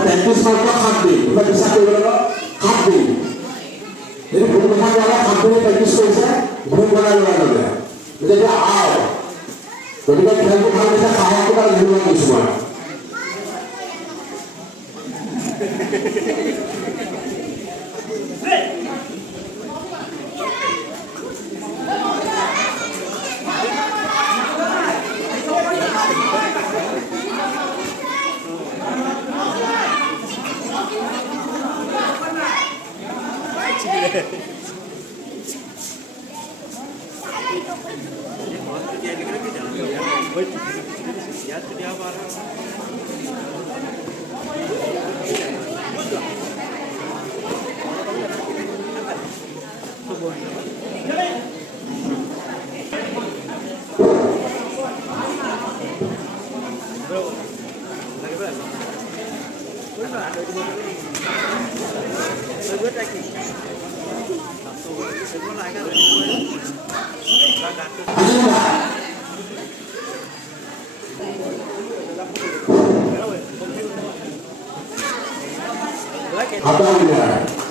practice करके खाते उनका bisa keluar खाते jadi bukan hanya खाते practice करके bukan lagi lagi jadi आओ jadi kan kita kalau kita kaya kita dulu semua Apa dia?